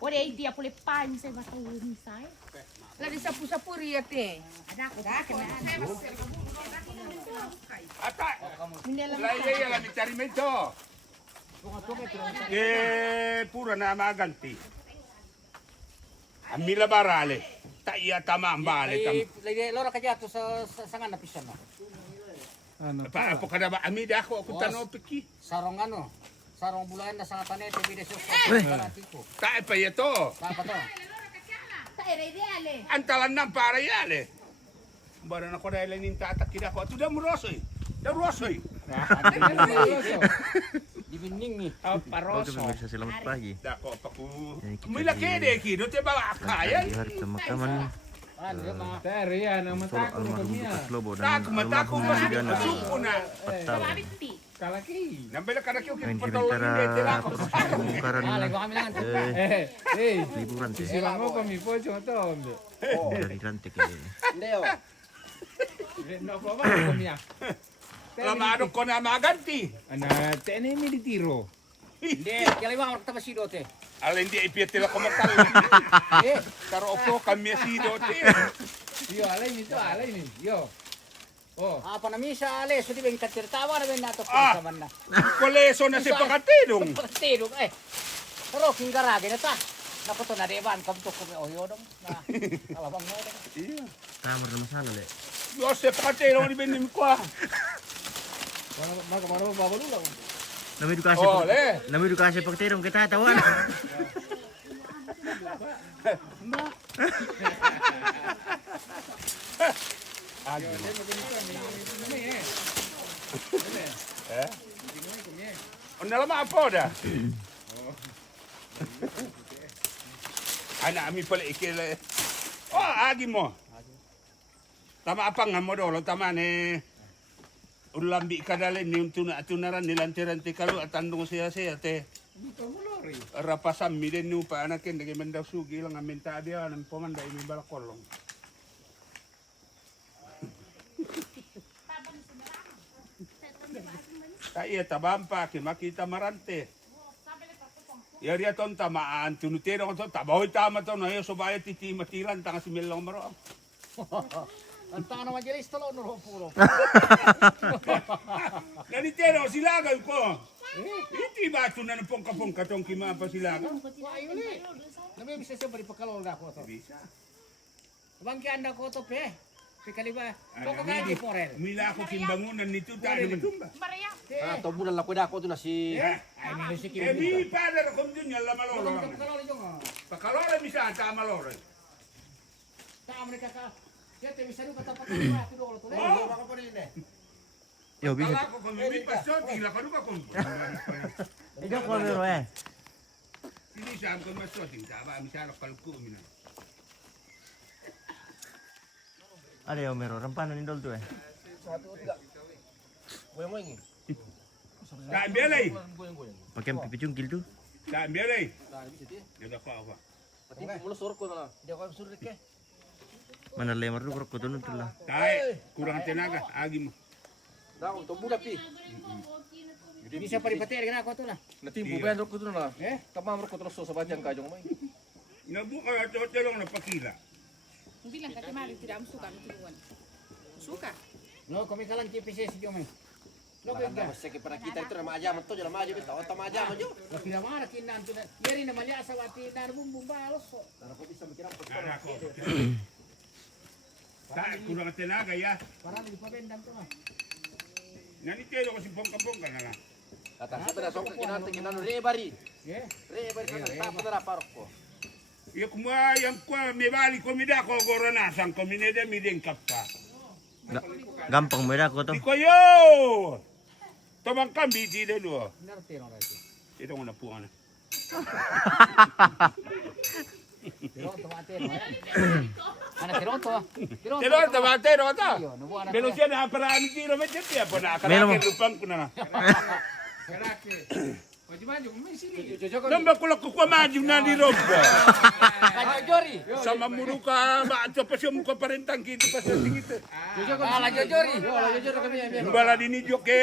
Pode aí dia pole pan sa batong say. Lagi sapu-sapu riya te. Ata. Laya ya la mitarimento. Pura na maganti. Amila barale. Ta iya tama ambale tam. Lagi loro ka jato sa sangan na pisan na. Ano? Pa apo kada ba amida ako tano piki. Sarong ano? Sarong bulan na sa tanete bide sa ko. Ta pa yato. Apa to? Antalan ng para yale. Bara na ko dahil nin tatakida ko. Ito damurosoy. Damurosoy. Di bining ni. Paroso. Selamat pagi. Dako pa ko. Mila kede kido te ba kaya. Hari teman-teman. Tero yan, ang mata ko na kami yan. Tak mata ko masuko na. Kalaki. Nambela kada kyo Main kin di patol bintara ni te ko. pembukaran Kami lang. liburan sih. Silang mo kami po, to. Dari rantik ini. Leo. No problema kami yan. Lamado ko na maganti. Ana, tene mi di tiro. Hindi, kaya iba ako tabasido te. Alin di ipiatila ko matal. Karo opo kami sido te. Yo, alay nito, alay ni. Yo. Oh. Apa na misa ale, so di ba yung katirtawa na ba nato ko Ah. sa man na. Koleso na si pakatidong. Pagtiro Pero king garage na ta. Nako to na deban kam to ko oyo dong. Na. Alabang mo dong. Kamar rumah sana le. Yosef pakatidong ni benim ko. Maka maro ba baru lang. Nama edukasi. Oh, le. Nama edukasi pakterong kita tawan. Ona lama apa dah? Anak ami pala ikile. Oh, agi mo. Tama apa ngamo dolo tama ne. Ulambi kadale ni tunaran nilantiran ti kalu atandong siya te. Dito mo lori. Rapasam mi den nu pa anakin dagi mendaw sugi lang aminta dia nan pomanda imi balakolong. Kaya tabampa makita marante. Yari aton tamaan tunutero ko to tabahoy tama to na yo subaya titi matilan tanga si Mel lang maro. Ang tanga naman dyan istolo no puro. Nanitero silagal ko. Iti ba ito na pongka-pongka tong kimapa silagal? Nabi bisa siya bari pakalol na ko to. Bisa. Bangkian na ko to pe. Pikaliba. Koko ka di porel. Mila ako kimbangunan nito tayo matumba. Ah, to bulan la ko da ko to na si. Ay ni si Eh mi padre ko dun yan la malolo. Pakalol jong. Pakalore misa ta malore. Ta Amerika ka. Siya te bisa ka tapat ko to do to. Oh, Baka pa rin eh. Yo bisa. Kala ko kung may pasyon tila ka duka kung. Ikaw ko pero eh. Sini siya ang masyon tinta ba misa lo kalku mina. Ada yo mero rempanan indol tuh eh. Tak belai. Pakai pipi cungkil tuh. Tak belai. Dia apa apa. Pati mulo sur ko na. Di ko sur ke. Mana lemar tuh kerok tuh lah. Tai kurang tenaga agi mo. Da to budak pi. Bisa pari-pati na ko to na. Natimbo ba yan ko na? Kamamro ko troso sa batyang kajong mo. Nabuka at hotelong na pakila. Bilang kata mari tidak suka mituan. Suka. No, kami kalang TPC si Jomay. No, kaya. Basta kay para kita ito na maajaman to, na maajaman to, ta maajaman yo. Kaya mara kinan to na. Yari naman niya sa wati na bumbum balos. Para ko bisa mikirang ko. Tai kurang tenaga ya. Para di pabendam to na. Nanitero ko si pongka-pongka na lang. Kata sa song kinan rebari. Yeah. Rebari sa tapos na parok ko. Ya kuma yang kwa mebali komida ko goranasan kominede mideng kappa. Gampang beda aku tuh. Iko yo. Tomang kambi di dulu. Narte no rati. Ito ko na po ana. Tironto mate no. Ana tironto. Pero tabate ro ta. Yo, no buana. Pero siya na para ami tiro medyo tiya po na Melo mo. akala lupang ko na. Karake. Pwede ba yung may sili? Namba ko ko kwa maju na di robo. Jojori. Sama muruka ba coba sih muka parentang gitu pas tinggi itu. Ala Jojori. Yo, lah jujur kami ya. Bala dini joke.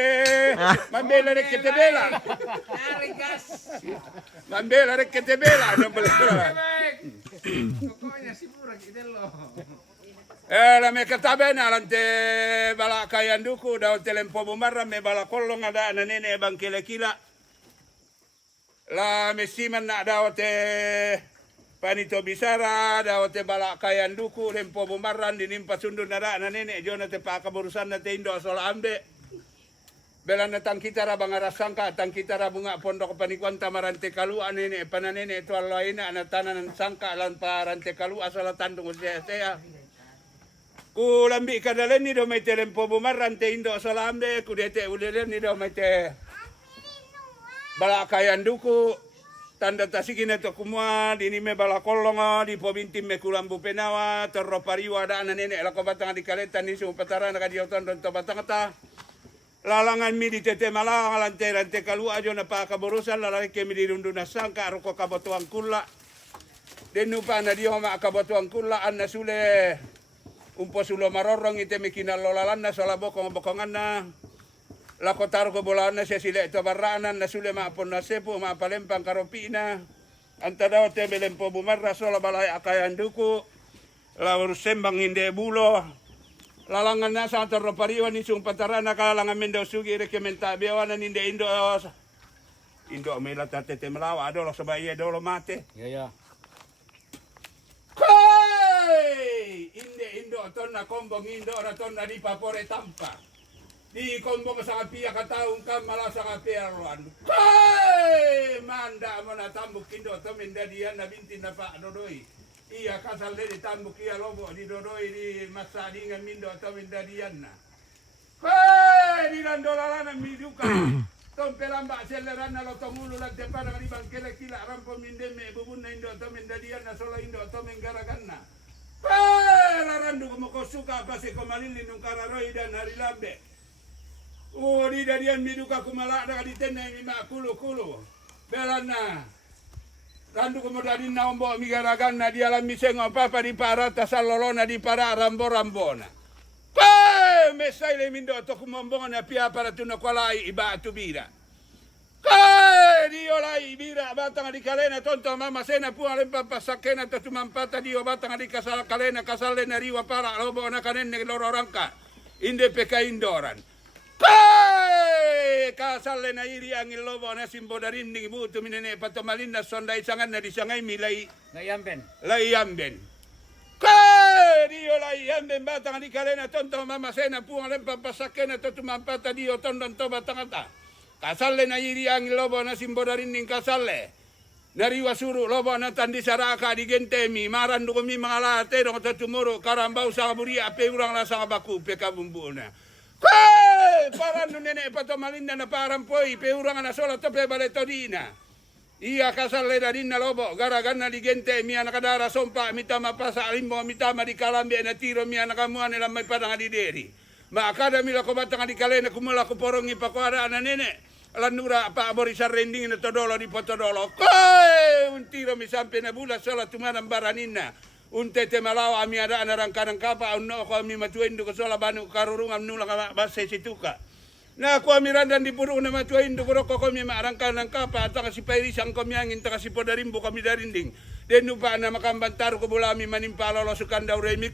Mambela rek kete bela. Mambela rek kete bela no bela. Pokoknya si murah gitu loh. La me katabena lante bala kayan duku daw telempo bumarra me bala kollong ada nene bang kila-kila. La mesiman na daw te panito bisara daw te bala kayan duku lempo bumarran dinimpa sundun na nene jona te pakaburusan na te indo sola ambe. Bela na tangkitara bangarasangka tangkitara bunga pondok panikuan tamarante kalu nene pananene to alaina na tanan sangka lan parante kalu asala tandung sea. Kulambi kadalen ni do may telempo bumarran te indo solambe kudete ulelen ni do may te balakayan duku tanda tasikin to kumwa dini me balakolonga di pobintim me kulambu penawa terro pariwa da nene la ko batang di kaletan ni su patara na kadioton don to batang ta lalangan mi di tete malang lanteran te kalu ajo na pa kaborusan lalaki ke mi di runduna sangka roko kabotuang kula denu pa na dio ma kabotuang kula anna sule umpo sulo marorong ite mikina lolalan na sola bokongan na la kotar ko bolaan na siya sila ito baranan na sule maapon na sepo maapalempang karopina anta daw te belempo bumarra sola balay akayan duku la urusembang hindi bulo lalangan na sa antar ropariwan ni sung patara na kalangan mendo sugi rekementa biawan hindi indo may latate te malawa adolo sabay adolo mate Iya. Indo ton na kombong indo na ton na di papore tampa. Di kombong sa kapia kataong kam mala sa kapia ruan. Kai manda mo na tambuk indo to minda diyan na binti na pa dodoi. Iya kasal di tambuk iya lobo di dodoi di masa dengan mindo to minda diyan na. Kai di landolala na miduka. Tom pelamba seleran na lotong ulu lang tepa na ribang kila rampo mindeme bubun na indo to minda diyan na solo indo to menggaragan na. Larandu ko ko suka pasi ko malili nung kararoy dan hari lambe. Di darian miduka kumala da di tenda ni makulu. Belana. Randu ko modalin na ombo migaragan na di alam miseng apa di parata salolona di para rambo-rambona. Mesai le mindo to kumombonga na pia para tuno kolai iba atubira. Dio lai bira batang di kalena tonto mama sena puang lempa pasakena to tumampata dio batang di kasal kalena kasalena riwa para lobo na kanen loro rangka inde peka indoran kasalena iri angin lobo na simbo darinding butu minene patomalinda sondai sangan na disangai milai Ngayamben. layamben dio layamben batang di kalena tonto mama sena puang lempa pasakena to tumampata dio tondon to batang ata kasale na iri ang lobo na simbodarin ning kasale. Nariwa suru lobo na tandi saraka di gentemi maran do mi mga late do ta tumuro karambau sa buri ape urang la sa baku pe kabumbuna. Paran no nene patomalinda na parampoi pe urang na sola to pe baletodina. Iya kasale na din na lobo garagan di gentemi anak kadara sompa mitama pasa alimbo mitama di kalambe na tiro mi anak kamuan nila may padang di deri. Maakada mila ko batang di kalena kumula ko porongi pakwara na nene. Lanura pa borisa rending na todolo di potodolo. Un tiro mi sampai na bula sola tumanang baranina. Unte te malawa ami ada anarang kanang kapa unno ko ami matuendo ko sola banu karurungan nula ka base situka. Na ko ami randan di puru na matuendo ko ko mi marang kanang kapa atang si pairisang ko miangin ta si podarimbo kami darinding. Denu pa na makambantar ko bula mi manimpalo lo sukan daw remi.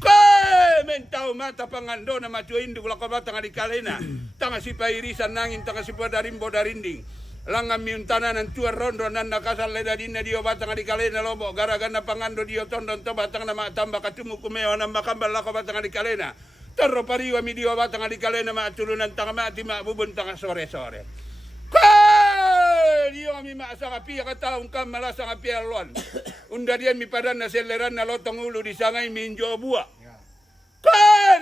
Mentau mata pangando na matuendo ko ko batang di kalena. Tanga si pairisan nangin tanga si podarimbo darinding. Langam miuntana nan tua rondo nan nakasal leda dina dio batang di kalena lobo gara-gara pangando dio tondon to batang na matamba katumu kumeo na makambal lako batang di kalena. Terro pariwa mi dio batang di kalena matulunan tanga mati bubun tanga sore-sore. Dio mi masa kapia kataung kam malasa kapia luan. Unda dia mi padan na seleran na lotong ulu disangai minjo bua.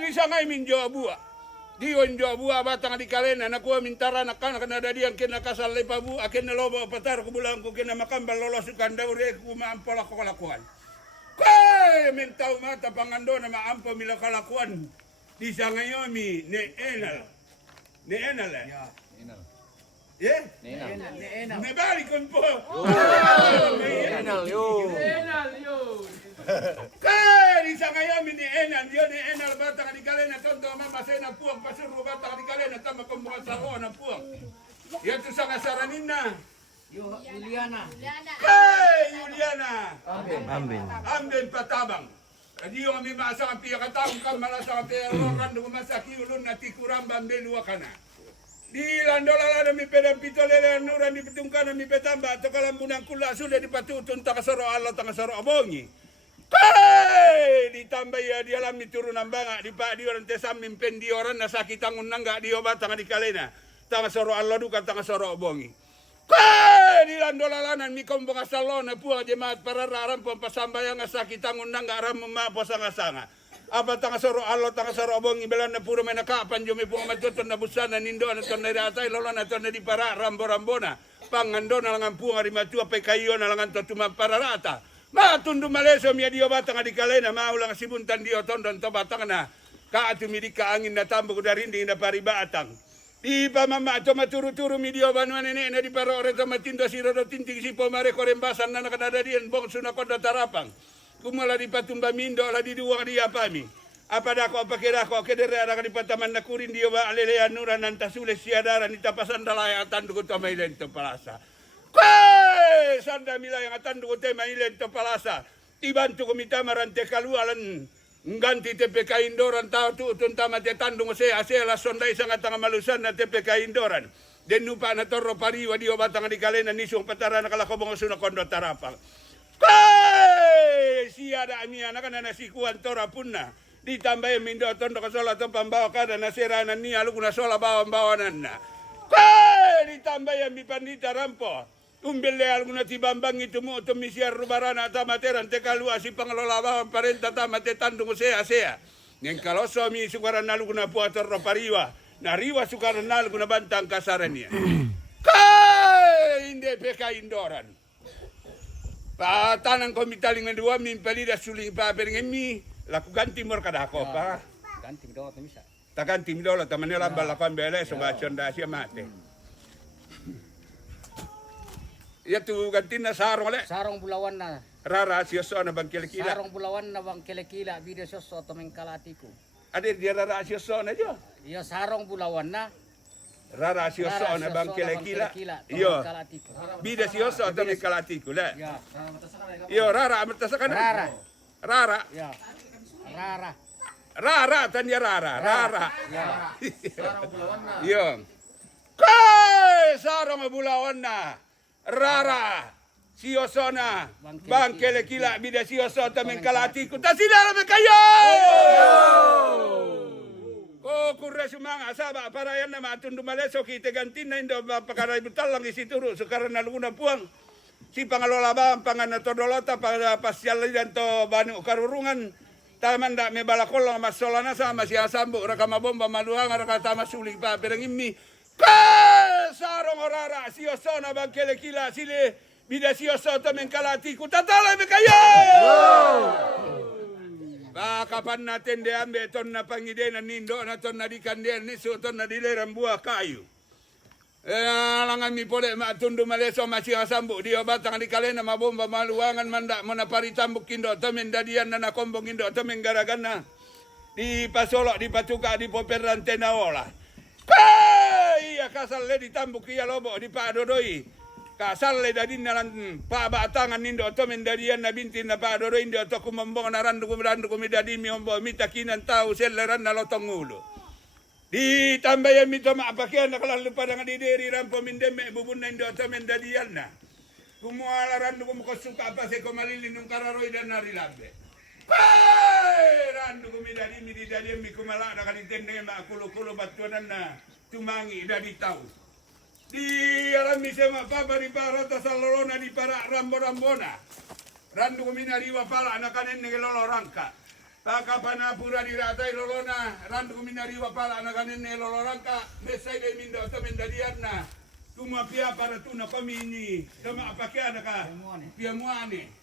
Disangai minjo bua. Dio injo bua batang di kalena na kuwa mintara na kana ada dia kena kasal lepa bu aken na lobo patar ko bulang ko kena makambal lolos kan daure ko maampola ko kalakuan. Mentau mata pangando na maampo mila kalakuan. Disangayomi ne enal. Ne enal. Ya, enal. Ya? Ne enal. Ne balik kon po. Enal yo. Enal yo. Ambin. Amben patabang. Adi yung may masa ang piyakatang kamala sa kaperoran dumasaki ulun na tikuram bamben wakana. Di landola na mi pedang pitolele nuran di petungkana mi petamba atau kalambunan kula sudah dipatutun takasoro Allah takasoro abongi. Kai ditambah ya di alam turunan banga di pak di orang tesam mimpen di orang nasaki tangun nangga di obat tangan di kalena. Takasoro Allah duka takasoro abongi. Kai di landolalanan mi kombong asalona puang jemaat para raram pom pasambayang asaki tangun nangga ram ma posanga-sanga. Apa tangasoro Allah tangasoro abong ibelan na puro menakapan jumi pung matuton na busana nindo na ton na atay lolo na ton na di para rambo-rambona. Pangando na langan puang arimatua pe kayo na langan totuma para rata. Matundu maleso mi adio batang adikalena maulang sibuntan dio tondon to batang na kaatu mi di kaangin na tambo darindi na pari batang. Di pamama to maturu-turu midio banuan ini na di paro ore to matindo sirodo tinting si pomare korembasan na nakadada dian bong suna koda tarapang. Kumala di patumba mindo la di duwa di apami. Apa dako apa kira ko kedere ada di pataman na kurin dio ba alele anuran nanta sule siadara ni tapasan dalaya tandu to mailen to palasa. Kwe sanda mila yang tandu to mailen to palasa. Tibantu komita marante kalualan ngganti TPK Indoran tau tu tuntama te tandung se asela sondai sangat tanga malusan na TPK Indoran den nupa na torro pariwa dio batang di kalena nisung patara na kala kobong suna kondo tarapang kai siada ami anak na nasikuan tora punna ditambah mindo tondo kasola to pambawa kada na serana ni alu kuna sola bawan-bawanan na kai ditambah mi pandita rampo umbele alguna tibambang itu mo to misiar rubarana tamateran te kalua si pangelola bawang parenta tamate tandung sea neng kaloso mi sukaran nalu kuna puator ropariwa nariwa sukaran nalu kuna bantang kasarania kai inde PK Indoran pa tanang komitaling dua min pelida suling pa berengemi lakukan timur kadako pa Ganti doa tu bisa. takan tim dola tamanela balakan bele so baconda sia mate ya tu gantin na sarong le. Sarong bulawan na. Rara siyoso na bang kilikila. Sarong bulawan na bang kilikila video soso to mengkalatiku. Ade dia rara siyoso na jo. Iya sarong bulawan na. Rara siyoso na bang kilikila. Iyo. Bida siyoso to mengkalatiku le. Ya. Iyo rara amatasakan. Rara. Rara. Ya. Rara. Rara tan ya rara. Rara. Ya. Iyo. Kai sarong bulawan na. Rara siosona bangkele kila bida sioso tamen kalatiku tasidara me kayo ko kurre sumanga saba para yan na matundu maleso kite gantin na indo pakara butalang isi turu sekarang naluna puang si pangalola bang pangan todolota pada pasial dan to banu karurungan taman dak me balakolong masolana sama si asambu rakama bomba maluang rakata masuling pa perengimi sarong orara siosona bangkele kila sile bida sioso tamen kalatiku tatala me kayo kapan natin de ambe ton na pangide na nindo na ton na dikanden ni so ton na dileram buah kayu langan mi pole ma tundu maleso masih asambu dia batang di kalena mabomba maluangan mandak mona pari tambuk kindo tamen dadian na kombong indo tamen garagana di pasolok di patuka di poperan tenaola iya kasal le ditambuk iya lobo di Pak Dodoi kasal le dari nalan Pak Batangan nindo to mendarian na bintin na Pak Dodoi indo to kumambong na randu kumidadi mi ombo mitakinan tau seleran na lotong ulo ditambah ya mito maapakian na kalal lupa dengan dideri rampo mindeme bubun na indo to mendadian na kumuala randu kumukosuka apa se komalili nung kararoi dan narilabe randu kumidadi mi didadi mi kumala na kanitende ma kulo-kulo batuanan na tumangi dari tahu di alam misema papa di parata salorona di para rambo-rambona randu kuminari wapala anakanen ngelolo rangka pakapana pura di ratai lolona randu kuminari wapala anakanen ngelolo rangka mesai de mindo to mendadiarna tuma pia para tuna kami ini sama apakiana ka pia muane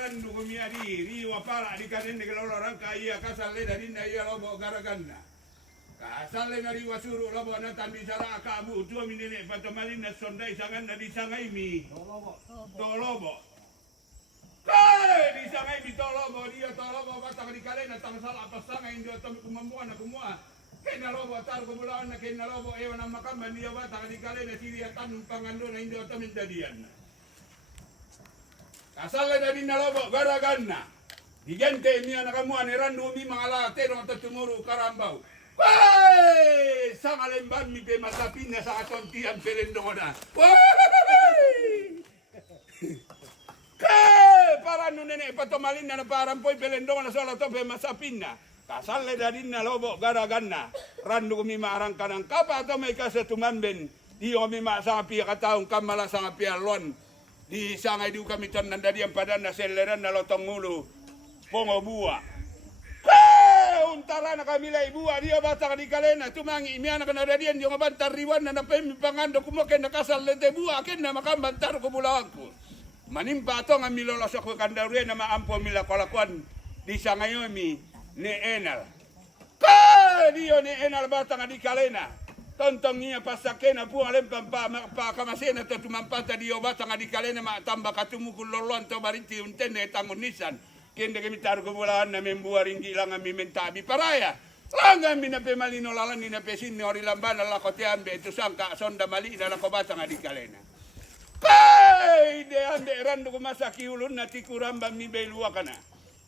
randu kumiari riwa para di kanen ngelolo rangka iya kasal le dari na iya lobo garaganna kasale nari wasuru lobo na tandi sara akabu tua minene patamalin na sondai sangan na disangai mi tolobo kai disangai mi tolobo dia tolobo batang di kalena tang sala apa sangai indio tam kumamua na kumua kena lobo tar kumulawan na kena lobo ewa na makamba dia batang di kalena siria tanung pangando na indio tam indadian Kasala dari nalobo garaganna. Digente niya nakamuan ni randu mi mga late no tatumuru karambau. Wai! Sang alemban mi pe masapin na sa katontian pelendong na. Wai! Para no nene patomalin na parampoy pelendong na solo to pe masapin na. Kasala dari nalobo garaganna. Randu mi maarang kanang kapa to may kasatumanben. Di kami masang pia kataong kamala sang pia lon. Di sangay du kami tan nandadi ang padan na seleran na lotong mulu. Pongo buwa. Untara na kami lai buwa. Dia bata di kalena. Tumangi imiana ka nadadian. Yung abantar riwan na napemi pangando kumoken nakasal lente buwa. Akin na makambantar ko bulawag ko. Manimpa to nga milolos ako kandaruya na maampo mila kolakuan. Di sangayon mi ni enal. Diyo ni enal bata nga di kalena. Tontong niya pasakena po alem pa kamasena to tumampata diyo bata nga di kalena matamba katumukul lolon to barinti untende tangunisan. Kende kami taruh kebulahan na membuar ringgi lang kami mentabi paraya. Langan minape malino lalan ni nape sini ori lamban ala kote ambe itu sangka sonda mali dala ko bata nga di kalena. Kai de ambe randu masaki ulun nati kuramba mi belua kana.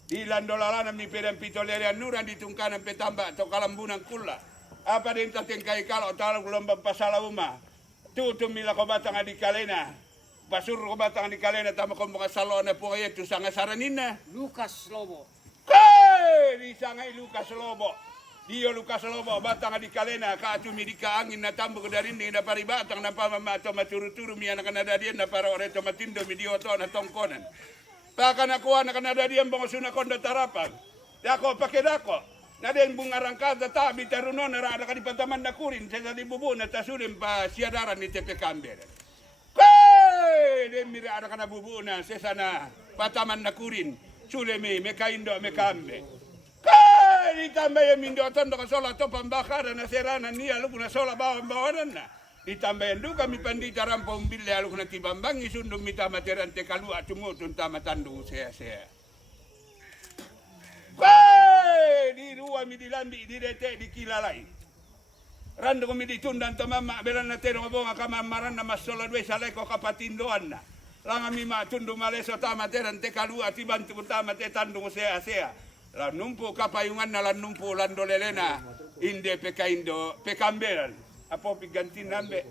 Di landolalan mi pedang pitolerian nuran ditungkanan petamba to kalambunan kula. Apa din tating kay kalau talo gelombang pasala uma. Tutu mila ko bata nga di kalena. Pasur ko bata nga di kalena tama ko mga salona po kaya tu sanga saranina. Lukas Lobo. Kai di sangay Lukas Lobo. Dio Lukas Lobo bata nga di kalena ka atumi di kaangin na tambo ko darin ni na paribatang na pamama to maturu-turu mi anak kanadadian na para ore to matindo mi dio to na tongkonan. Paka nakuha na kanadadian bangosuna kondo tarapang. Dako pakedako. Nadeng bunga rangkada tabi tarunon narada ka di pataman na kurin sa di bubu na tasulim pa siadaran ni tepe kamber. Kay den mira ada kana bubu na sesana pataman na kurin sulemi mekaindo mekambe. Kay ditambay mindo tondo ka sola to pambakar na serana ni alu na sola bawan na. Ditambayan du kami pandita rampong bille alu na tibambang isundong mita materan te kalu atumutun tamatandung saya. Di ruwa mi dilambi di dete di kilalai. Rando ko mi ditundan to mama belan na tero bonga kamamaran na masola due salay ko kapatindoan na. Langa mi matundu maleso tama teran te kalua tibantu tama te tandung sea. La numpu kapayungan na la numpu lando lelena inde pekaindo pekamberan. Apo pigantin nambe.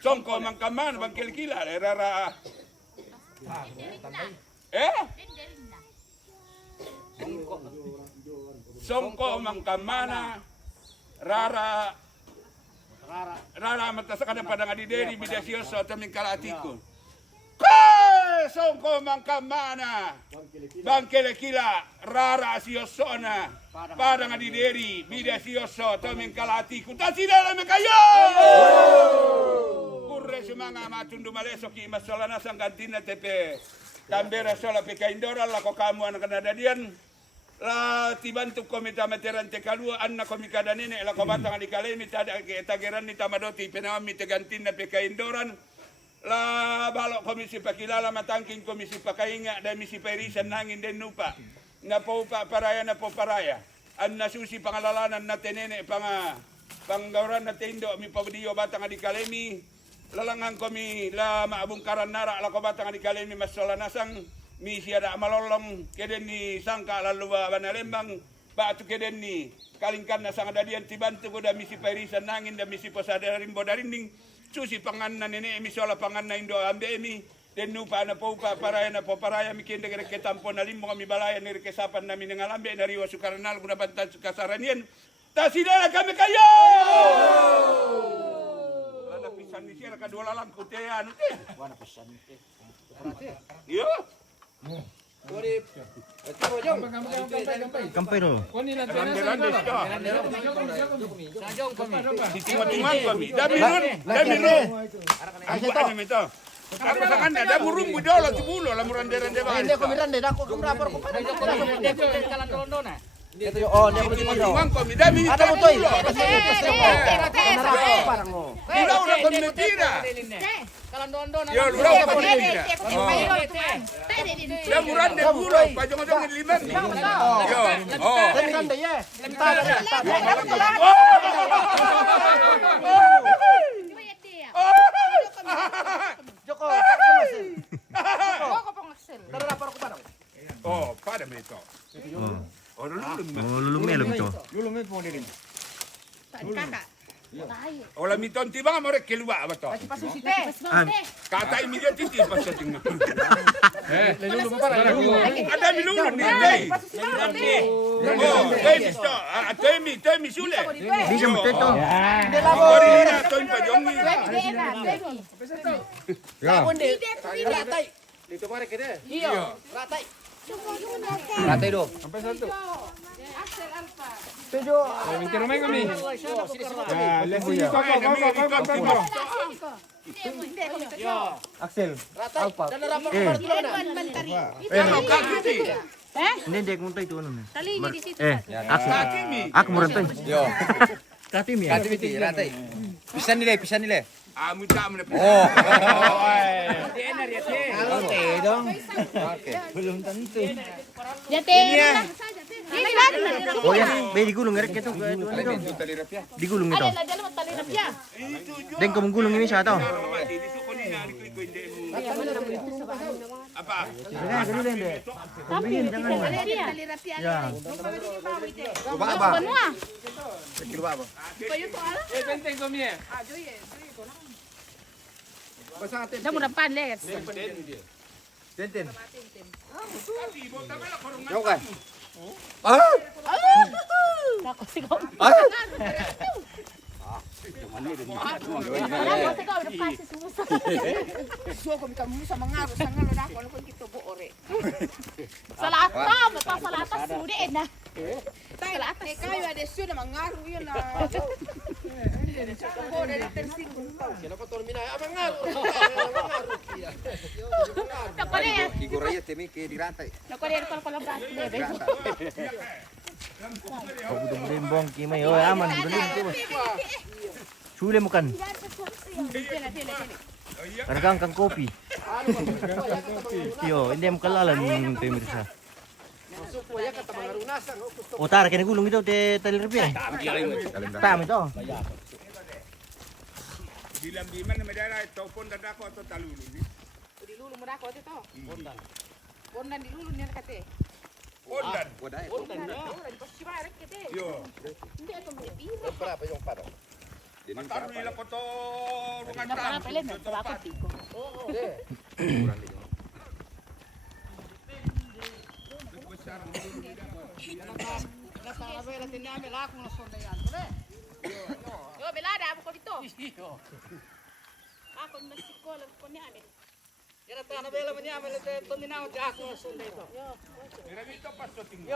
Songko mangkaman bangkel kila rara. Songko mangkamana rara matasa kada pada ngadideri bidasyoso taming kalatiku. Songko mangkamana bangkele kila rara siosona pada ngadideri bidasyoso taming kalatiku. Tasidala mekayo. Kurre semanga matundu maleso ki masolana sang kantina tepe Kambera sola pekaindora la ko kamu anak kadadian. La tibantu komita materan te kalua anna komika danene la ko batang di kalemi tada tageran ni tamadoti penawami tegantin na pekaindoran. La balok komisi pakilala matangking komisi pakainga dan misi perisan nangin den nupa. Na po paraya na po paraya. Anna susi pangalalanan na tenene panggauran na tendo mi pabdiyo batang di kalemi. Lalangan kami la maabungkaran nara la ko batang di kalemi masola nasang mi siada malolong keden ni sangka lalu banalembang batu keden ni kalingkan na sang dadian tibantu ko da misi perisan nangin da misi posadarin bodarinding susi panganna nene mi sola panganna indo ambe mi den nupa na paupa paraya na poparaya mi kende gere ketampo na limbo kami balaya ni kesapan nami ngalambe dari wasukaranal guna bantan kasaranien tasidala kami kayo ada pisan ni siara kadua lalang kutea anu teh wana pisan teh yo Kampay no. Titingan kami. Damirun. Aku ano ito. Ako sa kanda, damurung mo daw, latibulo, lamuran-deran de ba? Hindi ko miranda, dako kung rapor ko pa. Hindi ko kalandondo na. Ito yung, hindi ko Titingan kami, dami ito tulo. Parang mo. Ulaw na kami natira. Kalandondo na. Yo, ulaw na kami natira. Lamuran de bulo, pajong-jong limang. Yo, oh. Miranda, yeah. Joko, to. Oh. Oh, lulun ba? Oh, lulung melo bito. Lulungin po din. Saan kakak? Tayo. Ola miton ti ba mo rek kelwa ba to? Pasusite. Ah, Kata immediate ti pa sa tingnan. Lulu mo para lulu. Ada mi lulun ni dai. Oh, dai misto. Temi sule. bisa mo ito. Ori na to pa jongi. Dito pare kede. Iyo. Ratay do. Minti rumay kami. Ya, lesi Ay, na mi ikon ti mo. Axel. Alpa. Pero kakiti. Hindi, kung tayo ito ano na. Tali di situ. Kakimi. Ako mo rin tayo. Yo. Katim ya. Kati biti ratay. Pisan nile. Amo ta mo na. Oh. Jate. Ini kan. Oh ya, be digulung ngerek ito. Digulung ito. Ada dalam tali rapia. Den ko menggulung ini sa ato. Apa? Tapi jangan. Ya. Ba. Benua. Kilo ba? Benteng kami ya. Dah mau depan les. Tenten. Yo kan. Takut sih kau. Ah. Kalau kau depan sih susah. Salah apa? Betul salah apa sudah enak. Salah apa? Kayo ada sudah mengaruh yun na. Tak boleh ya. Igoraya temi ke diratay. Tak boleh kalau berat. Ako dong rimbong kimay. Oh, aman. Galing ito. Sule mo kan. Kargang kang kopi. Yo, hindi mo kalalan yung temir sa. O tara, kinagulong ito, talir rupiah. Tama ito. Bilang biman na madara topon dadako to talulu. Dilulu mo na ako ito. Bondan dilulu niya kate. Ondan. Waday. Pasibarek kate. Yo. Hindi ako mo biro. Berapa yung paro? Mataru nila ko to rungan Nak tam. nak pelen nak aku tiko. Yo belada aku dito. Ako na sekolah ko ni amin. Mira dito pasto tingin.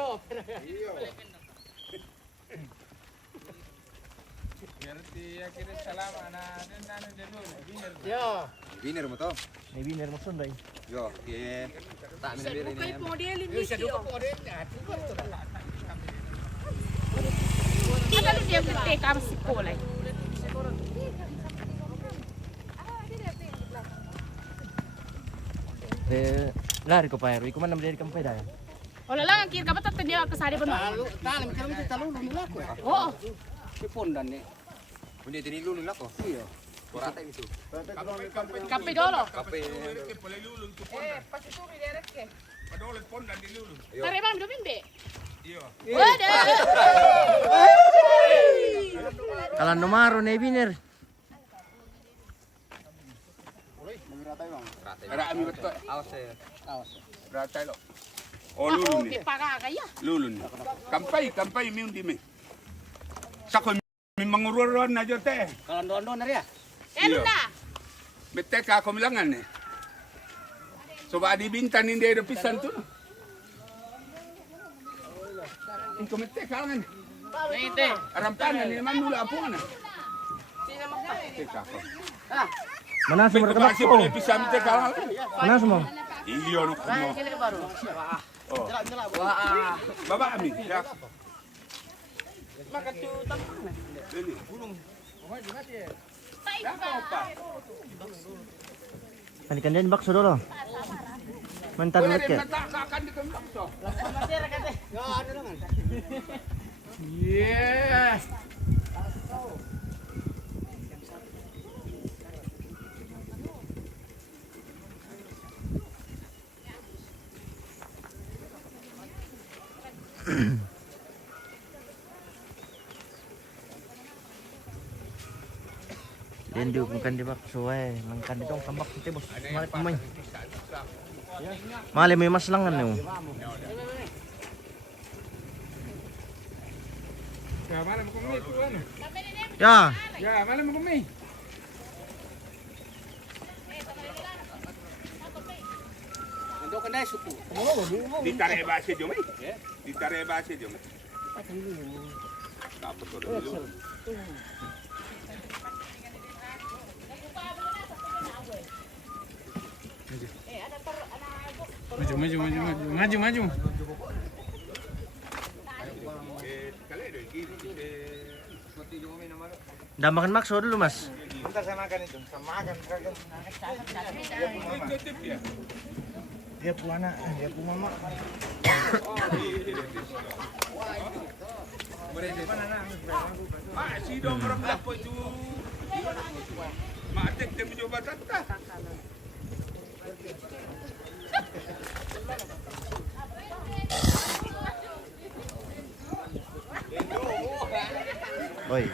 Kira salam anak dulu. Winner mo to? May winner mo sunday. Yo, ke tak minum bir ini. Modelin dito. Ada lu dia gede kamu sekolah. Lari ko pa, Iko man naman dari kampay dahil. Wala lang ang kira ka ba't niya kasari ba no? Oo. Punya tini lulu lako. Iya. Ratay itu. Kape dolo. Kape. Ke pala lulun to pondan. Pasitubi direct ke. Padolet pondan di lulun. Tare bang do bimbe. Iyo. Wala. Kalan numaro na winner. Ara ami beto. Awas ya. Ratay lo. Oh lulun ni. Okay, pagkakaya. Lulun. Kampay mi undi mi. Sako mi mangururan na jote. Kalau dondo na rin. Ano na? Bete ka ko milangan ni. So ba di bintan hindi do pisan tu. In komite ka ngan. Ito. Arampanan ni man mula apo na. Teka ko. Mana May sumber kumasi kabak po ko? pisam te ka. Mana sumo? Iyo no kumo. Oh. Baba ami. Ya. Ini bulung. Panikan din bakso dolo. Mantan ulit ka. Akan di kembang. Yes. Dan dia bukan di bakso mangkan di dong tambak kita bos. Malik pemain. Mali may maslangan yo. Ya, mana mau kami itu kan? Ya. Ya, mana mau kami? Untuk kena suku. Ditarik basi jom Ditarik basi jom. Dapat tu dulu. Maju. Dah makan bakso dulu mas. Bentar saya makan itu. Saya makan. Dia punya anak, dia punya mama. Si dong orang dapat tu. Mak tek dia mencoba tak. Oi.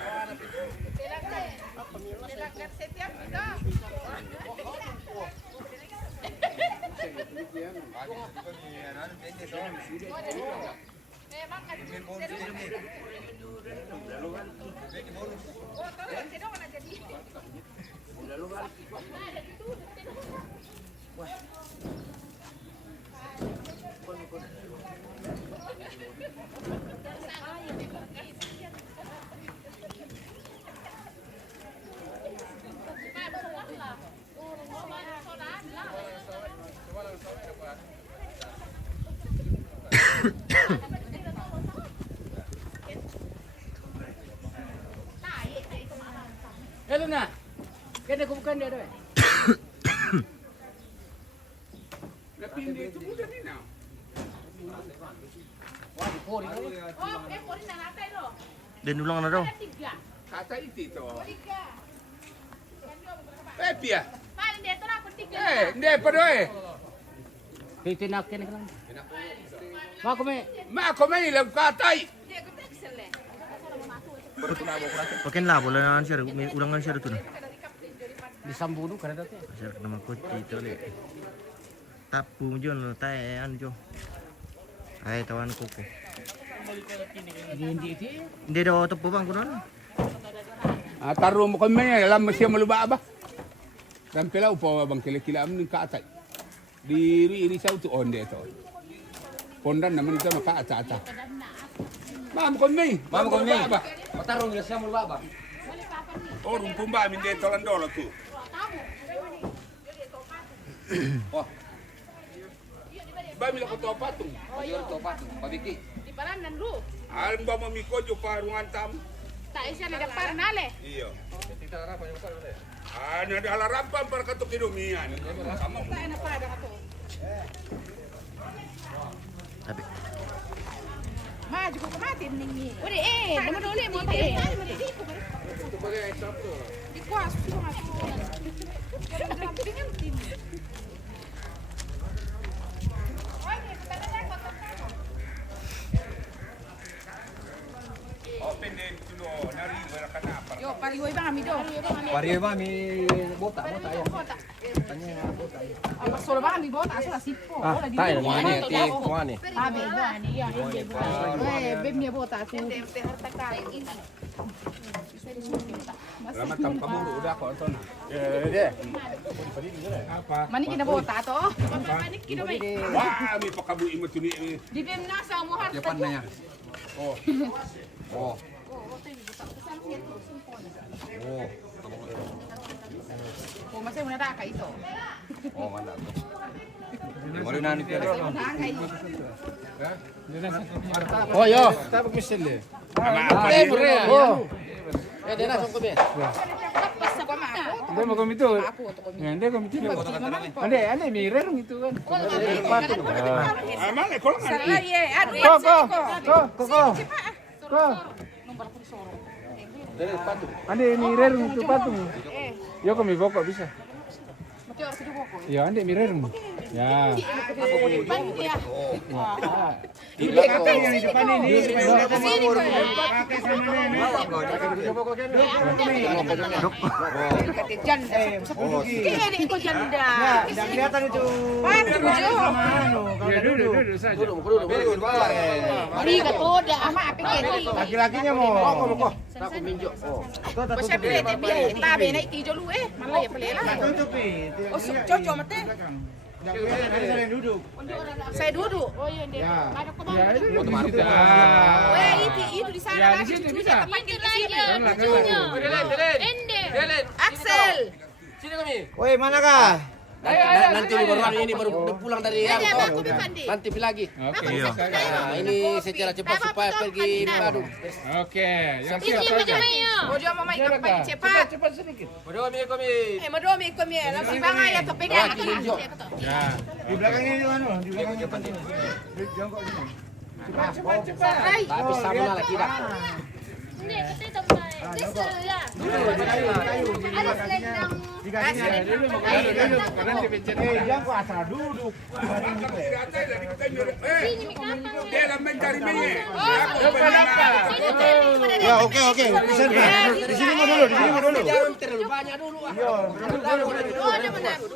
Hello na. Kena ko bukan dia doy. Napindi itu muda ni now. Wah, di pori. Dan ulang na daw. Kata itu. Pia. Hindi pa doy. Titinak kena lang. Wa ko me. Ma kami lang katay. Pakai labo lah sir, may ulangan sir tu na. Disambuno kada dati. Sir nama kunci tu le. Tapu jo no tayan jo. Ay tawan ko ko. Hindi iti. Hindi daw to po bang kunon. Taruh mo kami alam masih maluba ba. Rampilaw po bang kila-kila am ng katay. Diri sa tu onde to. Pondan naman ito makaata-ata. Ma'am kami. Ba? Matarong nila siya mulba ba? Orang pumba min dito lang dolo tu. Ba mila ko to patung. Ayun to pa, pabiki. Di paranan lu. Alam ba mamiko jo parungan tam? Tak isya nagapar nale. Iyo. Nadala rampan para katok inumian. Sama mo. Tapi Maju ko kamatin ningi. Uri naman uli mo te. Di kuas ko nga. Tingin tin. Open din tulo nari wala ka na para. Yo, pariwoy ba kami do? Pariyo ba mi bota ya. Solo ba kami bota asa sipo. Tayo ni ti kuani. Sabi, buani. Beb niya bota tu. Salamat tam kaburo udah ko to na. Manik na bota to. Manik kina ba? Wah, mi pakabuhi mo tuni. Di bem na sa mo har. Japan na yan. Oh. Oh, masih muna ka ito. Oh, mana. Mari na ni Pierre. Oh, yo. Tapos misil eh. Oh. Dia na song kami. Basta ko ma. Hindi mo kami ito. Hindi kami ito. Hindi, mirror itu kan. Male ko lang. Salah ye. Ko. Ande mirror itu patung. Yo kami boko bisa. Mati orang sedih kok. Ya, ande mirror. Ya. Depan dia. Di belakang yang di depan ini. Kesini kok ya. Pakai sama nenek. Janda. Kaya di ikut janda. Tidak kelihatan itu. Sama anu, kalau Ya, duduk. duduk saja. Mari katoda ama api kiri. Laki-lakinya mau. Siapa yang lebih tabe na itijo lu malah ya pelela. Tutupi. Oh, cocok mate. Tidak kelihatan ada yang duduk. Saya duduk. Oh iya deh. Ada kemana? Ya, itu di situ. Itu di sana Ya, di lagi. situ Cucu bisa. tempat di sini. Ende. Axel. Woi, mana kah? Nanti baru pulang dari Dia yang aku Pandi. nanti lagi. Oke. Nah, ini secara cepat supaya pergi Manado. Oke. Yang Ini siap saja. Ojo mama ikan Silakan. pagi cepat. Cepat sedikit. Madomi kami. Langsung banga ya to pegang. Ya. Di belakangnya itu anu, di belakangnya penting. Jongkok sini. Cepat, cepat. Tapi sama lah kita. Ada selendang. Di kakinya. Dulu mau duduk karena dipencet. Jongkok asal duduk. Dia lah mencari minyak. Ya, oke. Di sini mau dulu, Jangan terlalu banyak dulu.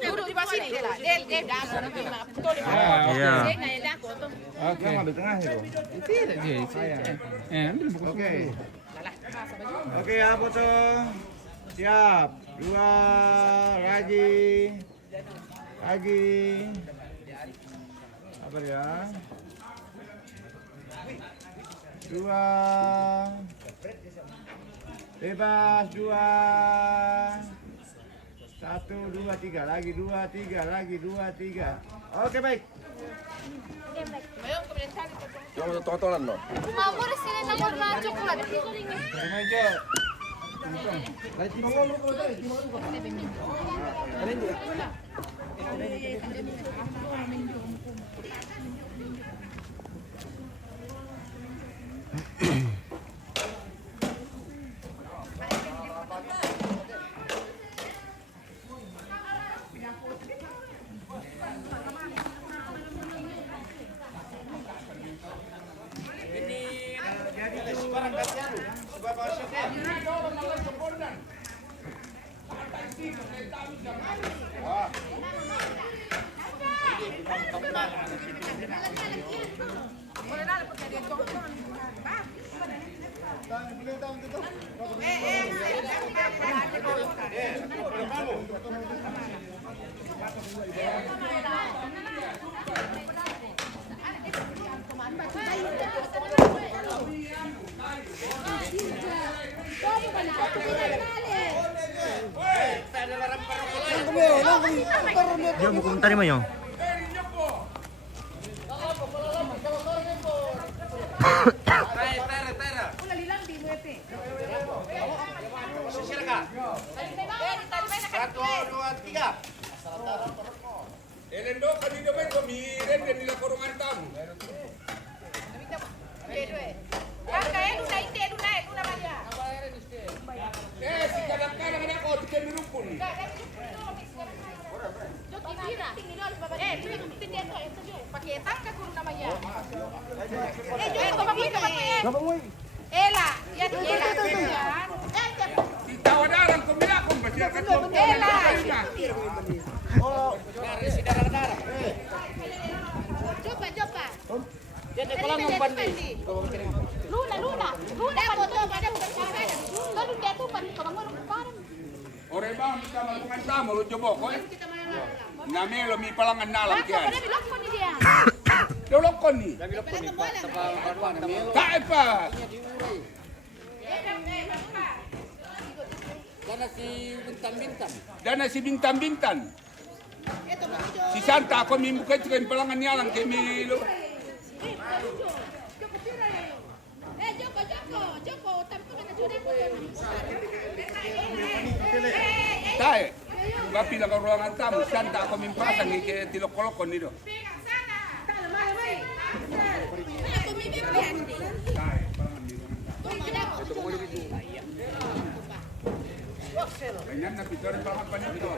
Duduk di sini dia lah. Dia Ya. Iya. Oke. di tengah itu. Tidak dia. Ambil buku. Oke. Oke, ya foto. Siap. 2 lagi. Sabar ya. 2. Bebas 2. 1, 2, 3 lagi 2, 3. Oke, baik. Umur sini nomor coklat. Meja. Dia mau komentar mo yun. Elendo kanina ba kumiren din nila kurungan tamu. Si kadang-kadang ada kau tiga mirupun. Paketan ka kuno naman yan. Ela, yan Ela. Tawadaran kumila kung masih akan Ela. Coba. Jadi kalau ngumpan Luna. Foto ada percakapan. Kalau dia tuh pan kamu parang. Ore ba minta malungan tamu lu coba koy. Namelo mi palangan nalang kian. Ada bilang kok dia. Dolok kon ni. Tak apa. Dana si bintang-bintang. Si Santa ako mimbuka kan palangan nialang kami lo. Joko, tampo ka na jud ko. Tae. Gapi lang ang ruangan tamu. Santa ako mimpasang ke tilok-kolokon nito. Ganyan na pito rin baka panito.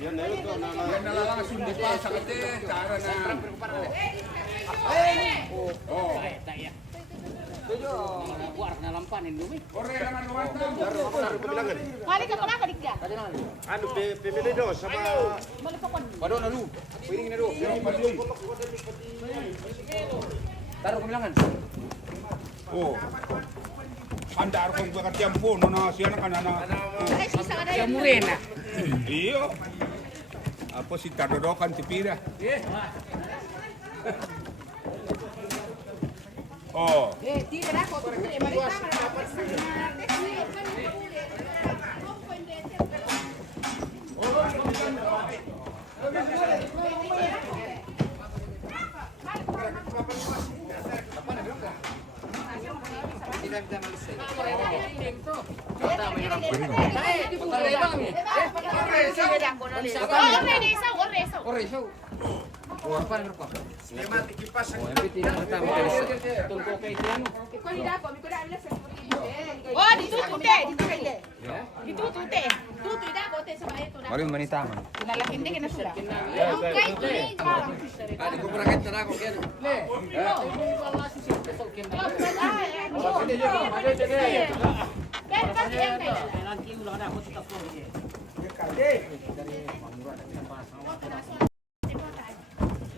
Yan na langsung dipasang ito. Cara na. Oh. Warna lampanin dulu. Ore lang ang luwas na. Kali ka pala ka digya. Anu pemilih dos sama Pado na lu. Piring na lu. Taruh ke bilangan. Oh. Handar kong bakat jampo na siya na kanana. Ay, sisa ka na Yang yan. murena. Iyo. Apa si tadodokan si Pira? Oh. Tira na ako. Oh, ditutute, ditutute. Ditutute. Tutui dah kote sama itu dah. Paling manita. Nalakin deh kena sudah. Ada kuburan kita aku kan.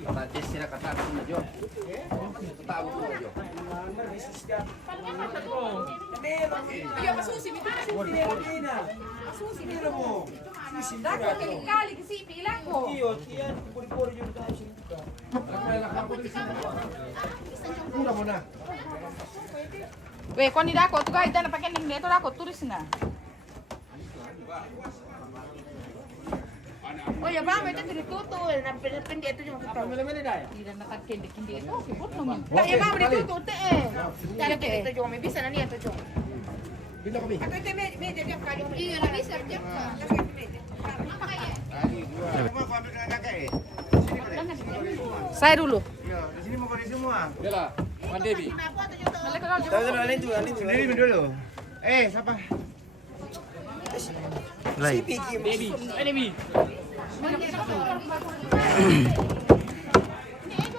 Nanti sila kata aku jo. Tahu jo. Iya, masusi mi susi. Susi ni mo. Dako kali kasi pila ko. Iyo, tiyan puri-puri yung tayo sila. Mura mo na. Weh, kau ni dako tu guys dah nak pakai ni tu dako tulis na. Oh ya bang, itu ditutup, pendek itu cuma kita. Tidak nak pendek itu, kiput nungin. Tak ya bang, ditutup teh. Tidak itu cuma bisa nani itu cuma. Bila kami? Aku itu meja dia kali. Iya, nak bisa dia. Saya dulu. Iya, di sini mau kau semua. Yalah, Mandebi. Sendiri dulu. Siapa? Lai.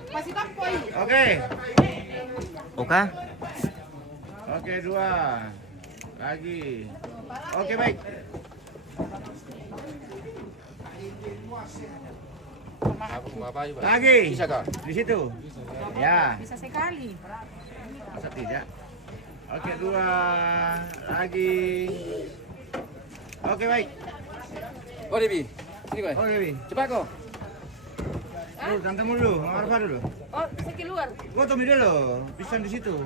Masih tampoi. Oke. Oka? Oke, 2. Lagi. Oke, baik. Lagi. Bisa kah? Di situ. Ya. Bisa sekali. Masa tidak? Oke, 2. Lagi. Oke, baik. Oh Debi, sini kau. Oke, Dewi. Cepat kau. Dulu, tantemu dulu. Mama Arfa dulu. Oh, saya keluar. Gua Tommy dulu. Pisan di situ.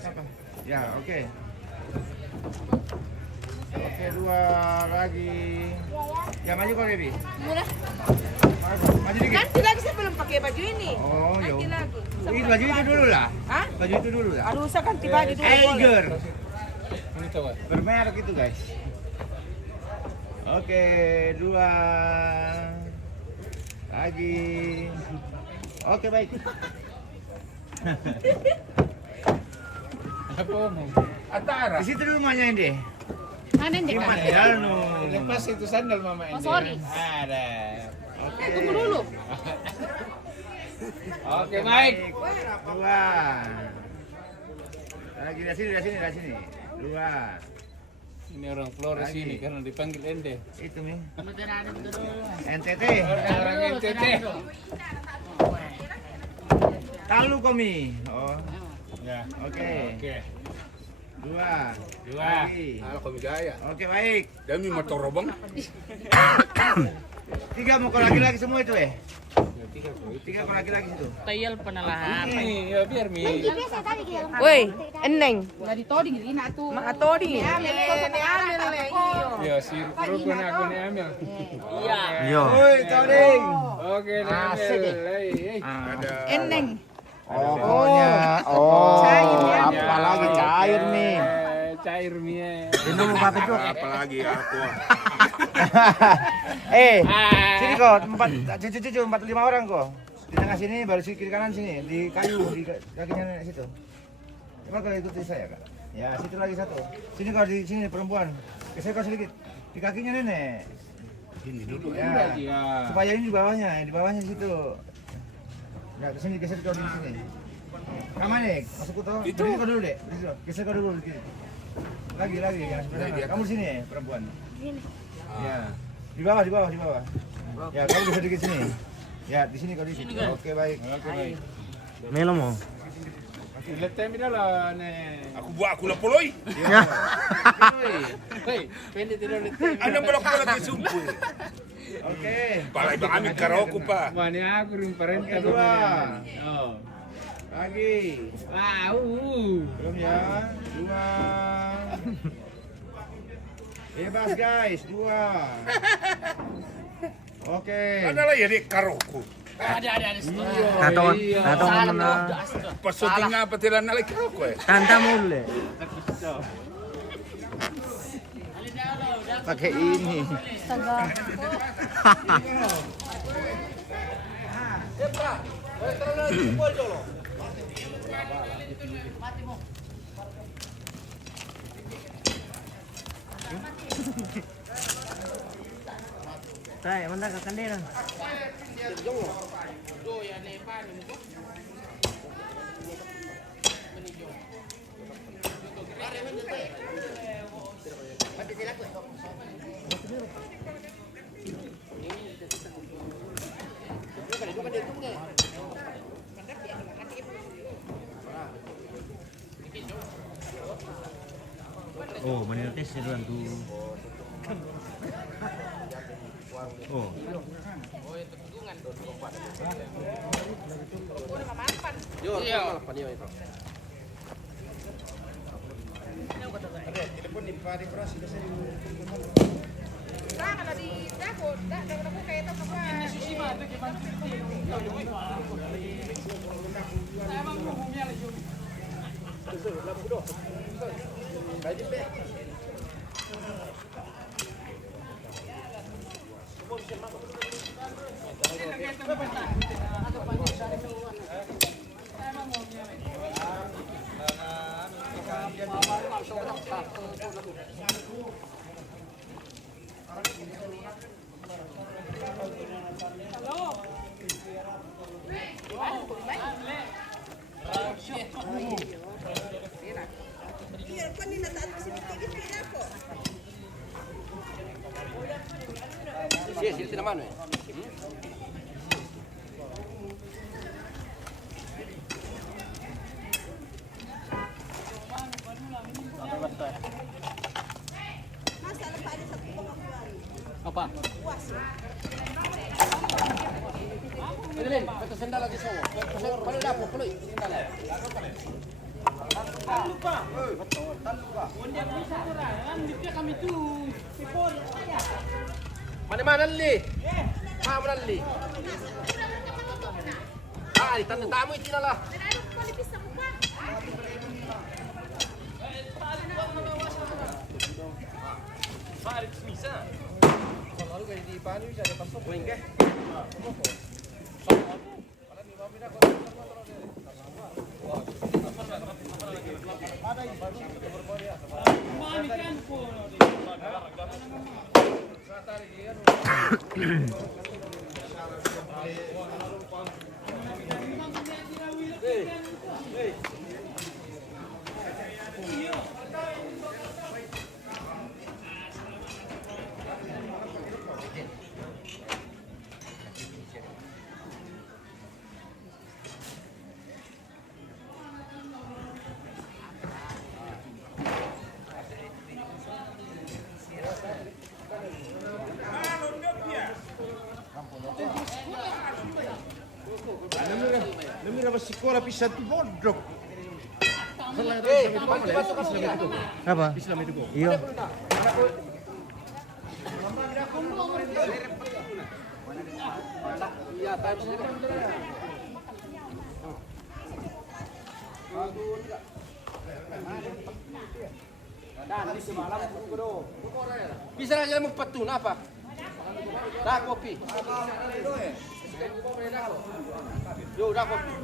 Siapa? Ya, oke. Oke, 2 lagi. Ya, maju kau, Dewi. Murah. Maju dikit. Nanti lagi saya belum pakai baju ini. Oh, ya. Nanti lagi. Itu baju itu dulu lah. Hah? Baju itu dulu lah. Aduh, saya ganti baju dulu. Eiger. Ini tahu. Bermerek itu, guys. Oke, 2 lagi. Oke, baik. Apa mau? Atara. Di situ dulu main deh. Mana Di dia? mana? Lepas itu sandal mama Oh, sorry. Ada. Tunggu dulu. Oke, baik. 2 lagi dari sini. 2 Ini orang Flores Lagi. ini karena dipanggil Ende. itu nih. NTT. Orang NTT. Talu komi. Oh, Ya. oke. Oke. 2 Dua. lagi. Ala kami gaya. Oke, baik. Dami motorobang. 3 mau kau lagi semua itu 3 kau lagi situ. Tayal penalahan. Ini ya biar mi. Woi, eneng. Dari todi gini na tu. Ma todi. Ya si rukun aku ni ambil. Yo. Woi, Toding. Oke, ambil. Ada. Eneng. Pokoknya, apalagi cair nih. Cair mie. Ini mau apa tuh? Apalagi aku. Sini kok, cucu 4-5 orang kok. Di tengah sini, baru kiri kanan sini, di kayu, di kakinya nenek situ. Coba kalau ikuti saya, Kak. Ya, situ lagi satu. Sini kau di sini perempuan. Geser kau sedikit. Di kakinya nenek. Ini duduk. Ya. Iya. Supaya ini di bawahnya situ. Ya, ke sini geser kau di sini. Kamu nih, masuk ke toh. Itu. Berdiri kau dulu deh. Berdiri, geser kau dulu dikit. Lagi, jangan sebelah sana. Kamu di sini perempuan. Ya. Di bawah. Ya, kamu geser dikit sini. Ya, di sini kau di sini. Oke, baik. Melo mo. Lettem ida lah nih. Aku lapoloy. Hei, pendek tidak lettem. Ano balak-balak yung sumpo eh. Oke. Palay ba kami karaoke pa? Mani aku ring parenta Dua. Oh. Lagi. Belum ya. 2. Bebas guys, 2. Oke. Ano lang yan eh, karaoke. Taton mana? Pasuting nga pa tila nalang karaoke eh. Tanta mulu. Pakai ini. Tay, mana ke kandera? Oh, mana tes seruan tu. Oh. Kalau di dako, dako kayak itu apa? Sila tinaman eh. Apa? Pwede ito sandal lagi sa uwo. Paano lapo, puloy. Sandal. Mana li? Mana li? Ah, ditanda tamu itu lah. Sekolah pisah tu bodoh. Apa? Iya. Bisa aja mau patun apa? Dah kopi. Yo, dah kopi.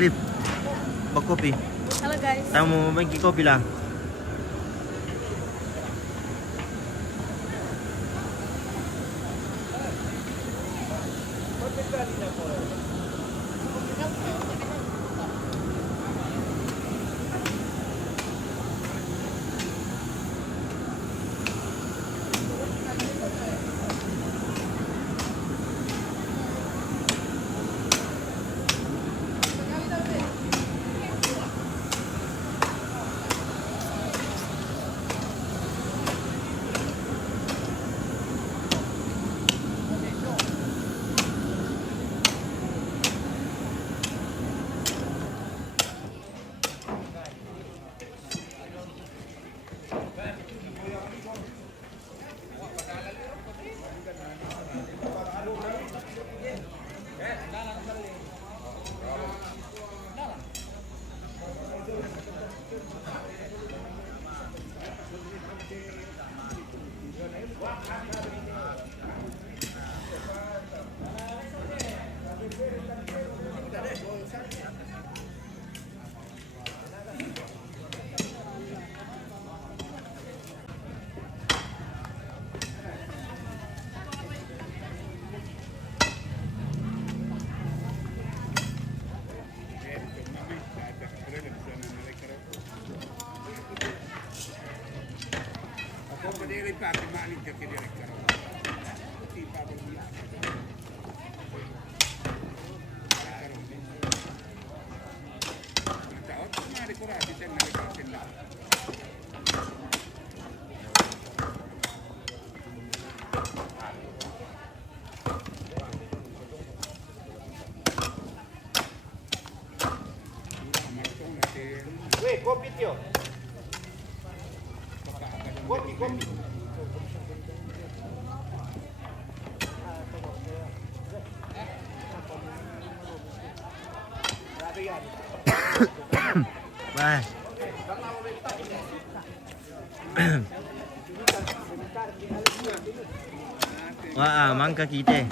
Alif, bak kopi. Halo guys. Tamu bagi kopi lah. Kopi Tio. Kopi. Bye. Wah, mangka kita.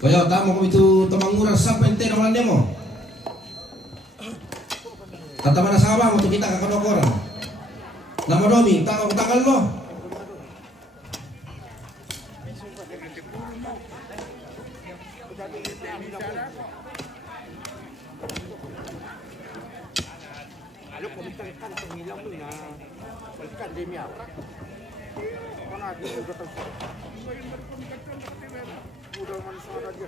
Kaya tamo ko itu tamanguran sampai ente naman mo. Kata mana sahabat untuk kita kakak orang. Nama domi, tanggal mo. Alok ko bitang kan pangilang mo na balikan din niya. Kana di ko gatas. Udah man sa radyo.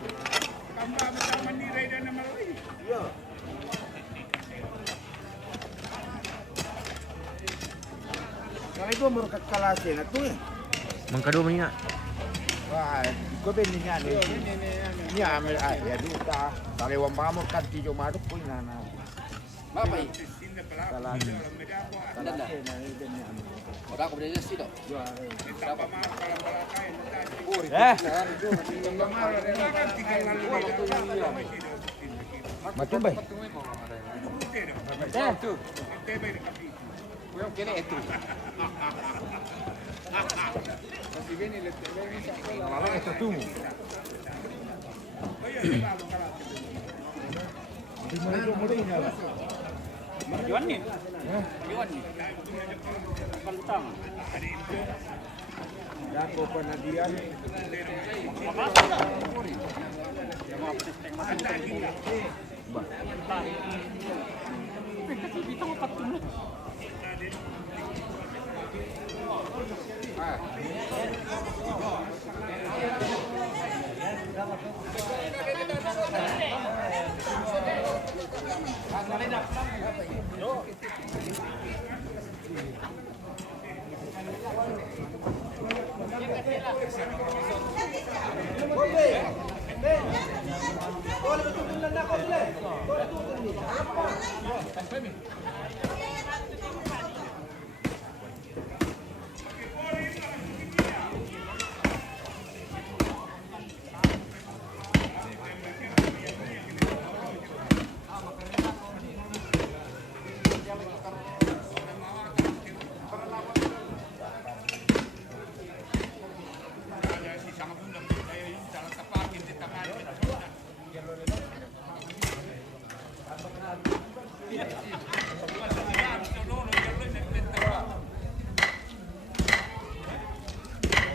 Kamba bersama nirai dan nama lain. Iya. Kalau itu merukat kalase na to eh. Mangkado man niya. Wah, ko ben niya ni. Niya amel ay ya duta. Talewang pamor kan ti jo maduk ko na na. Bapak. Kalase. Kalase na ben niya. Ora ko beli sih dok. Macam baik. Tu. Yo kene itu. Malah itu tu. Juan ni. Juan ni. Kentang. Dako penadian.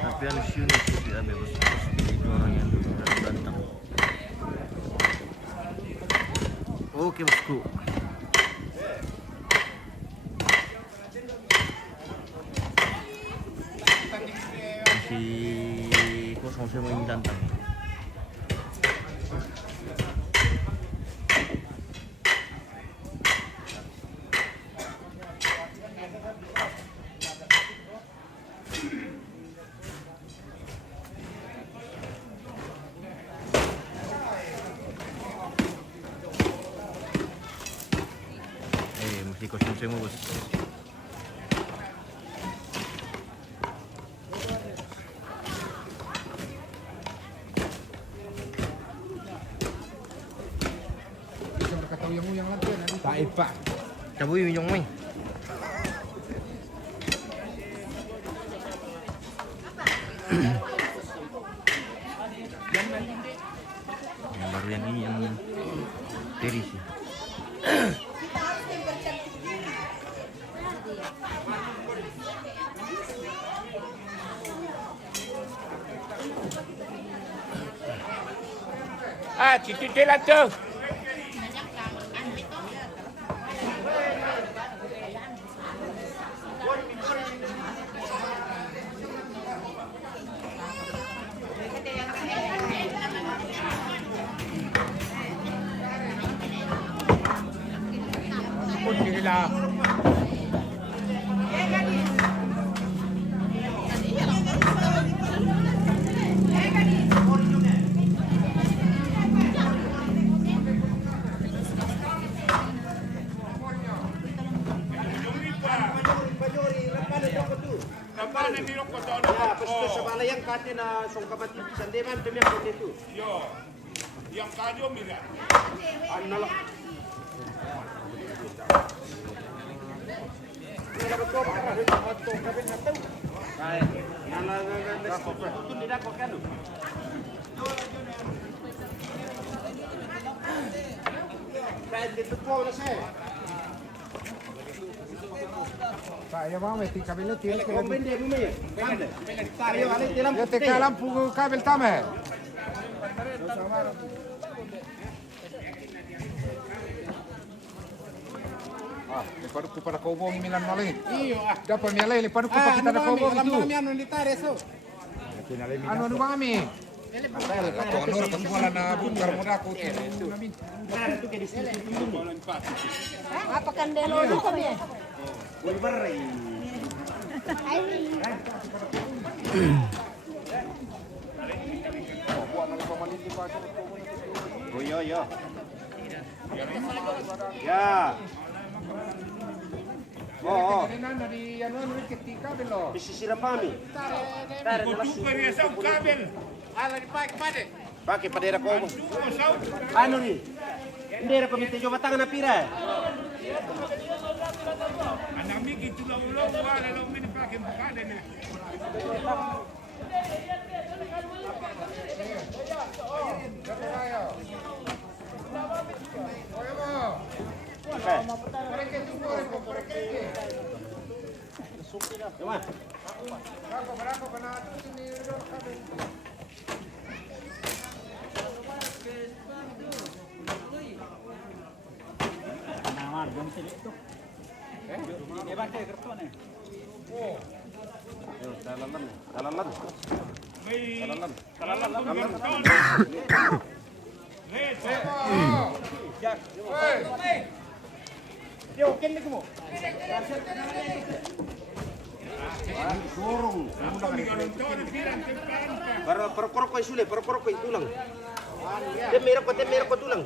Tapi anu sih ni ambil bos itu orang yang datang. Oke bosku. Masih kosong semua yang datang. Masih kosong semua bos. Pak. Cabui minyak mai. Yang baru yang ini yang teri sih. Ah, titik lah tu. Yang kate na song kapatid sandeman demi ako dito. Yo. Yang kajo mira. Ano lang. Kaya ba ko ba ka rin ako kabin na to? Saya mau mesti kabelnya tiada ke kabel dia bumi. Yo te lampu kabel tama. Lepas tu pada kau bom milan malay. Iyo ah. Dapat mialay lepas tu kita ada kau bom itu. Anu kami. Honor kembulan na bukar muda ko. Apa kandelo dulu kami? Oh yo yo. Ya. Oh. Isisiram kami. Pakai padera ko. Ano ni? Hindi ra komite jo batangan na pira. Anami gitu ulo wala lo min pakai bukade ne. Perkorok sule, perkorok tulang. Temera ko tulang.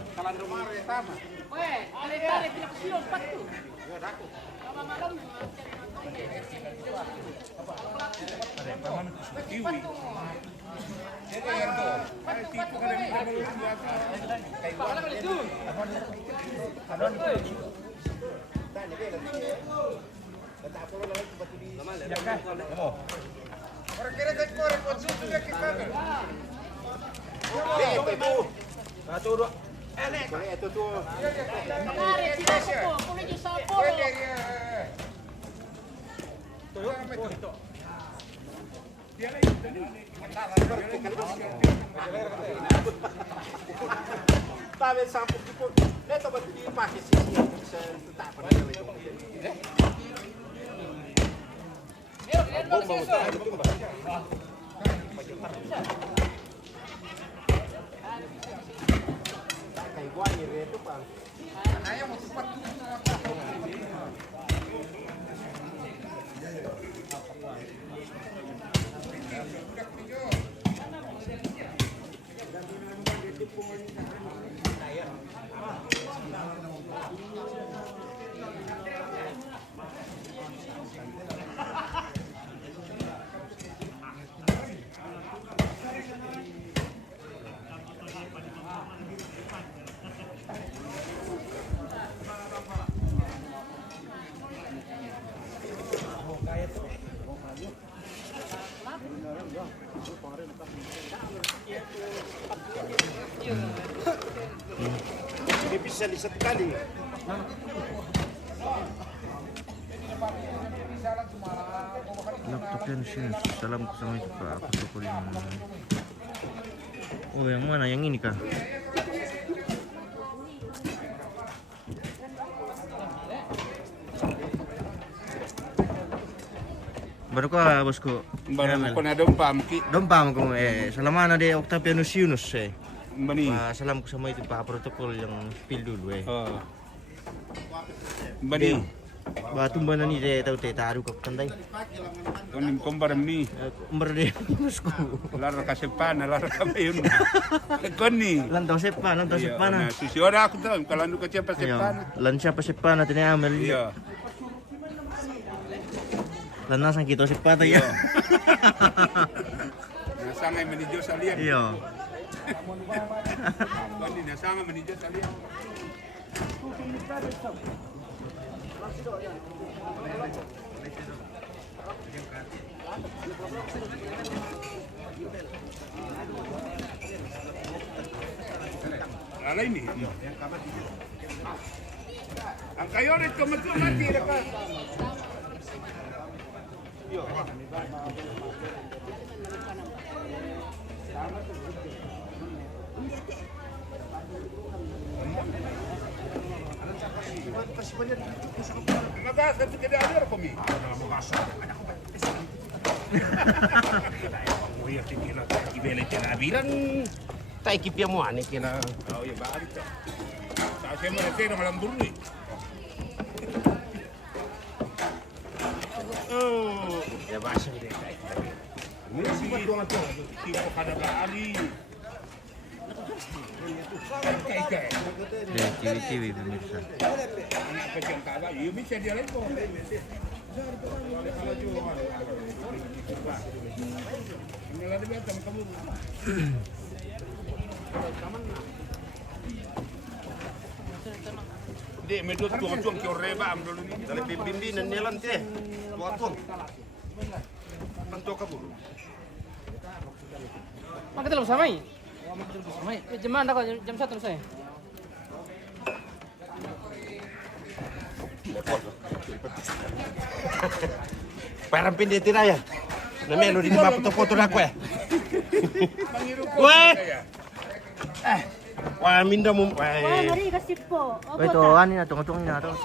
Tabe sampo tipo, neto ba di pakai sisi sa tapa na ito. Bomba mo tayo tumba. Kay guani reto pa. Ayaw mo tupat. Hindi bisa lisat kali. Laptop yan siya. Salam ko sa mga pa. Ako ko rin. Oh, yang mana? Yang ini kah? Baru ka, bosku. Baru ko na dompam ki. Dompam ko selama ada Octavianus Yunus Bani. Salam ko sa mga ito pa protokol yang spill dulu Oh. Bani. Tumba na ni tahu taru ka kanday. Kunim kombaram ni. Umbar de bosku. Lara kasepan, lara kamayun. Koni. Lantaw sepan na. Susiora ako to, kalando ka siya pa sepan. Lan siya pa sepan na tinaamel. Iya. Lan nasang kito sepan tayo. Nasangay manijo sa liyan. Iya. Koni nasanga manijo sa liyan. Ala ini. Ang kayo rito mati ka. Magasa tu kada ada kami. Magasa. Oh ya kira ibele tinabiran. Tai kipia mo ani kila. Oh ya balik. Saya mau nanti malam dulu nih. Oh, Ya basa deh. ini sih tipe kada bari. Kayak Ciwi-ciwi pemirsa. anak kecil kalah, iya bisa dia lagi kok. Ini lagi datang kamu. Dek, medot tuang-tuang kau reba am dulu ni. Dale bimbi nenelan teh. Tuang. Panto kabur. Maka kita bersama ini. Jam mana kok? Jam 1 selesai. Parang pindi tiraya. Namelo di ba foto-foto na ko eh. Weh. Wah, minda mo. Mari kasih po. Ito, ano na, tungtong na ito.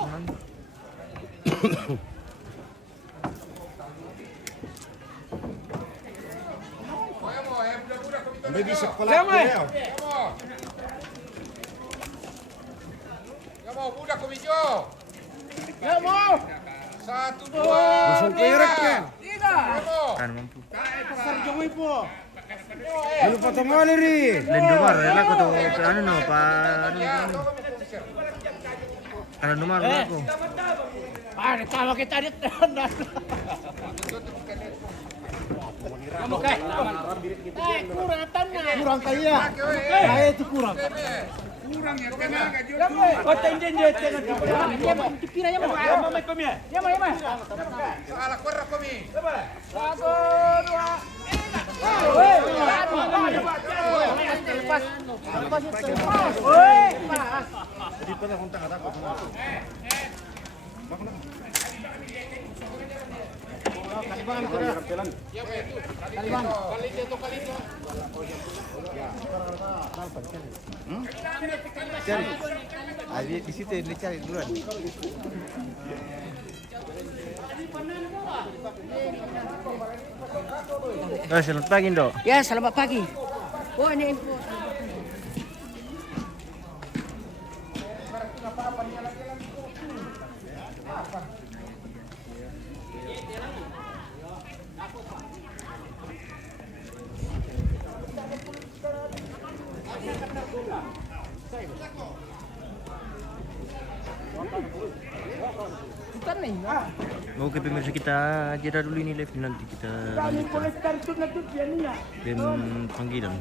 May bisa pala ako eh. Kamu budak komisi. Kamu. 1, 2. Busog ko irek yan. Kan mampu. Sarjong po. Ano pa tumali ri? Lindumar, rela ko to. Ano no, pa... Ano numar ko. Pare, kalau kita dito. Kamu kay. Kurang tanah. Kurang kaya. Kaya itu kurang. Kurang ya tenaga juga. Oh, hindi. Kipira ya mo. Mamay ko miya. Yama. Salah korra komi. Di pala kung taka ako. Kalibangan ko na. Cari. Ada di situ ini cari duluan. Selamat pagi, Dok. Ya, selamat pagi. Oh, ini info. Oke pemirsa, kita jeda dulu ini live, nanti kita lanjutkan. Dan panggilan.